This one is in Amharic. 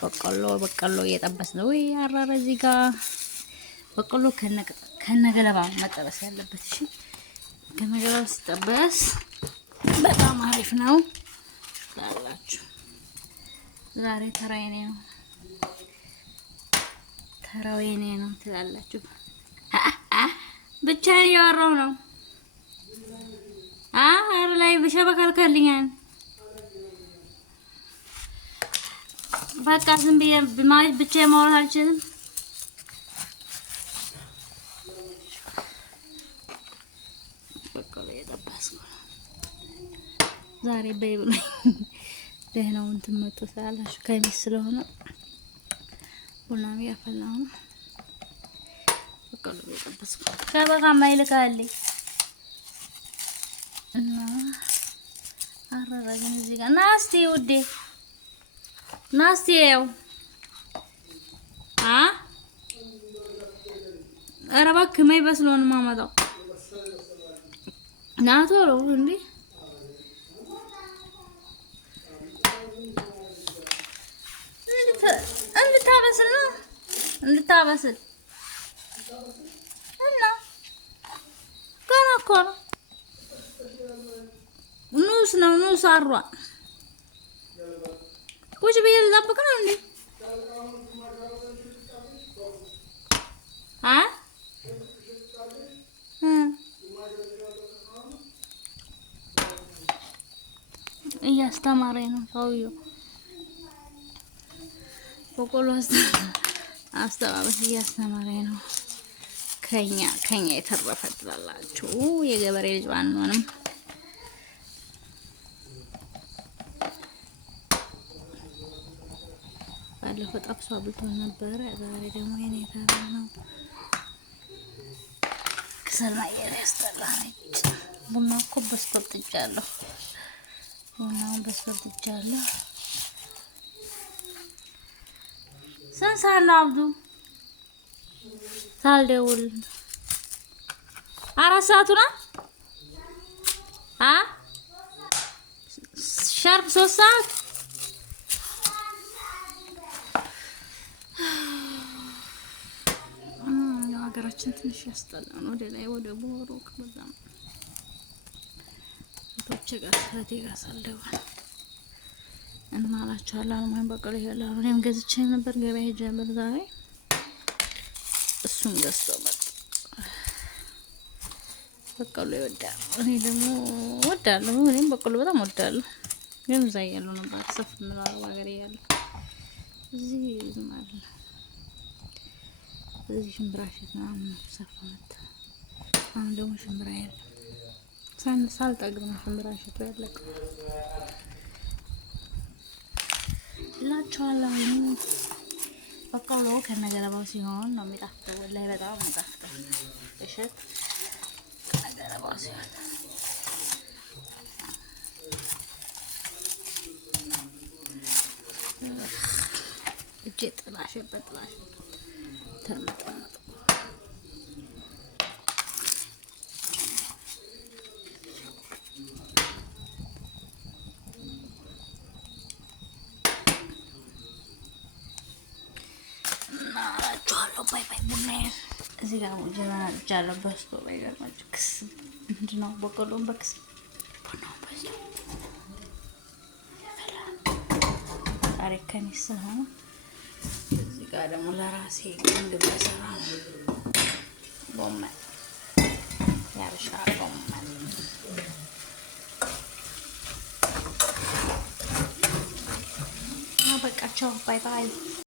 በቆሎ እየጠበስን ነው። ወይ አራረ እዚህ ጋር በቆሎ ከነገለባ መጠበስ ያለበት። እሺ ከነገለባ ሲጠበስ በጣም አሪፍ ነው ላላችሁ። ዛሬ ተራው የኔ ነው ትላላችሁ። ብቻ እያወራሁ ነው። አረ ላይ በሸበከልከልኛል። በቃ ዝም ብዬ ማለት ብቻ ማውራት አልችልም። በቆሎ እየጠበስኩ ነው ዛሬ በይብላኝ። ደህናውን ትመጡ ስላላችሁ ከሚስ ስለሆነ ቡናም ያፈላው ነው። በቆሎ እየጠበስኩ ከበቃ ማይልካልኝ እና አረጋግን እዚህ ጋር ናስቲ ውዴ ናስቲ ያው ኧረ እባክህ ማይበስለውን ማመጣው ና ቶሎ እንዴ እንድታበስል እና ገና እኮ ነው። ኑስ አሯ ቁጭ ብዬ ልጠብቅ ነው እንዴ? እያስተማረኝ ነው ሰውዬው። በቆሎ አስተባበስ እያስተማረኝ ነው። ከኛ የተረፈ ትላላችሁ። የገበሬ ልጅ ባንሆንም ባለፈው ጠብሶ አብልቶን ነበረ። ዛሬ ደግሞ የኔ ተራ ነው። ከሰል ማየር ያስጠላኝ። ቡና እኮ በስቶል ጥጃለሁ። ቡናውን በስቶል ጥጃለሁ። ስንት ሰዓት ነው አብዱ? ሳልደውል 4 ሰዓቱ ነው። ሻርፕ 3 ሰዓት ሀገራችን ትንሽ ያስጠላል። ወደ ላይ ወደ ቦሮ ከበዛም ቶቼ ጋር ስለቴ ጋር ሳልደውል እና አላችኋለሁ። አለማን በቆሎ ይላል። እኔም ገዝቼ ነበር ገበያ ሄጄ ነበር ዛሬ። እሱም ገዝቶ መጣ። በቆሎ ይወዳል። እኔ ደግሞ ወዳለሁ። እኔም በቆሎ በጣም ወዳለሁ። ግን እዛ እያለሁ ነበር ሰፍ ምናለው ሀገር እያለሁ እዚህ ማለት ነው። እዚህ ሽምብራ ሽት ምናምን ሰፍ መጣ። አሁን ደግሞ ሽምብራ የለም። ሳልጠግብ ነው ሽምብራ ሽቱ ያለቀው እላችኋለሁ። በቆሎ ከነገለባው ሲሆን ነው የሚጣፍጠው። ወላሂ በጣም የሚጣፍጠው እሸት ከነገለባው ሲሆን እጄ ጥላሸበት ተመጣጣ ባይ ቡና እዚህ ጋር ነው ጀበና በስቶ ባይገርማችሁ ክስ ምንድን ነው በቆሎን በክስ ቡናውን በስቶ ዛሬ ከሚስ ነው። እዚህ ጋር ደግሞ ለራሴ ምግብ በሰራ ጎመን ያበሻ ጎመን በቃ ቻው ባይ ባይ።